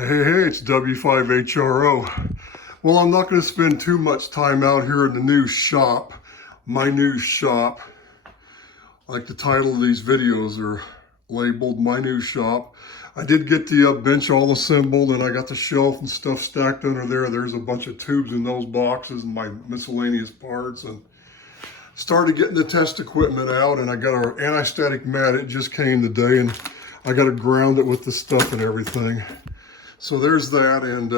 Hey, it's W5HRO. Well, I'm not going to spend too much time out here in the new shop, my new shop. Like the title of these videos are labeled My New Shop. I did get the bench all assembled, and I got the shelf and stuff stacked under there. There's a bunch of tubes in those boxes and my miscellaneous parts, and started getting the test equipment out, and I got our anti-static mat. It just came today, and I got to ground it with the stuff and everything. So there's that, and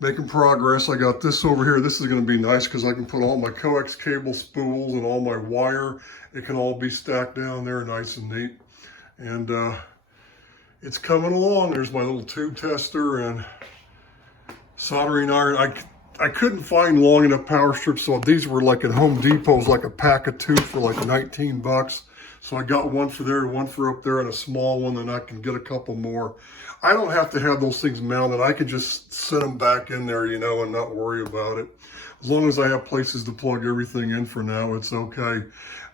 making progress. I got this over here. This is going to be nice because I can put all my coax cable spools and all my wire. It can all be stacked down there nice and neat. And it's coming along. There's my little tube tester and soldering iron. I couldn't find long enough power strips, so these were like at Home Depot's, like a pack of two for like 19 bucks. So I got one for there, one for up there, and a small one, and I can get a couple more. I don't have to have those things mounted. I can just set them back in there, you know, and not worry about it. As long as I have places to plug everything in for now, it's okay.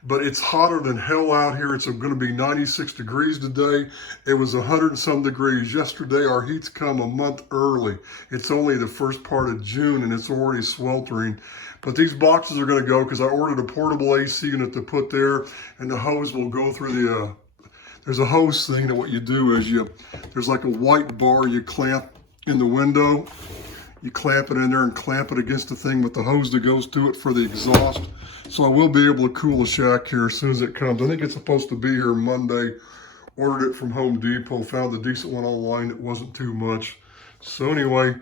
But it's hotter than hell out here. It's going to be 96 degrees today. It was 100 and some degrees yesterday. Our heat's come a month early. It's only the first part of June, and it's already sweltering. But these boxes are going to go because I ordered a portable AC unit to put there, and the hose will go through the, there's a hose thing that what you do is there's like a white bar you clamp in the window. You clamp it in there and clamp it against the thing with the hose that goes to it for the exhaust. So I will be able to cool the shack here as soon as it comes. I think it's supposed to be here Monday. Ordered it from Home Depot, found a decent one online that wasn't too much. So anyway,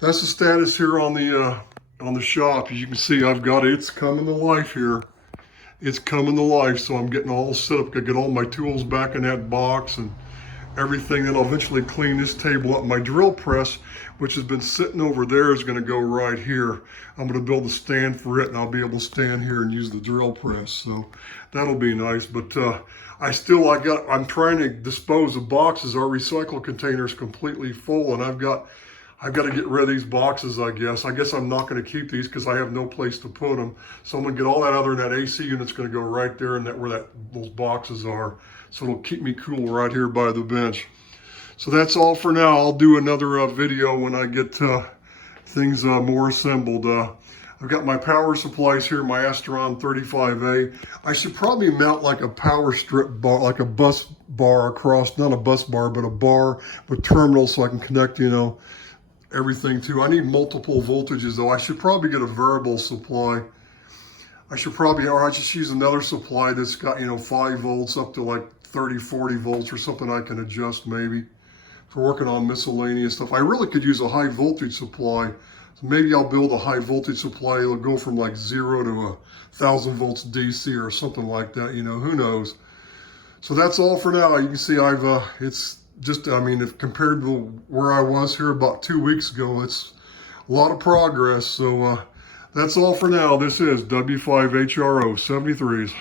that's the status here on the shop. As you can see, I've got it's coming to life here. It's coming to life, so I'm getting all set up. I get all my tools back in that box and everything. Then I'll eventually clean this table up. My drill press, which has been sitting over there, is going to go right here. I'm going to build a stand for it, and I'll be able to stand here and use the drill press. So that'll be nice. But I'm trying to dispose of boxes. Our recycle container is completely full, and I've got to get rid of these boxes, I guess. I guess I'm not going to keep these because I have no place to put them. So I'm going to get all that other, and that AC unit's going to go right there, and those boxes are. So it'll keep me cool right here by the bench. So that's all for now. I'll do another video when I get things more assembled. I've got my power supplies here, my Astron 35A. I should probably mount like a power strip bar, like a bus bar across, not a bus bar, but a bar with terminals so I can connect, you know, everything to. I need multiple voltages though. I should probably get a variable supply. I should just use another supply that's got, you know, 5 volts up to like 30, 40 volts or something I can adjust maybe for working on miscellaneous stuff. I really could use a high voltage supply. So maybe I'll build a high voltage supply. It'll go from like 0 to 1,000 volts DC or something like that, you know, who knows. So that's all for now. You can see it's just, I mean, if compared to where I was here about 2 weeks ago, it's a lot of progress. So that's all for now. This is W5HRO 73s.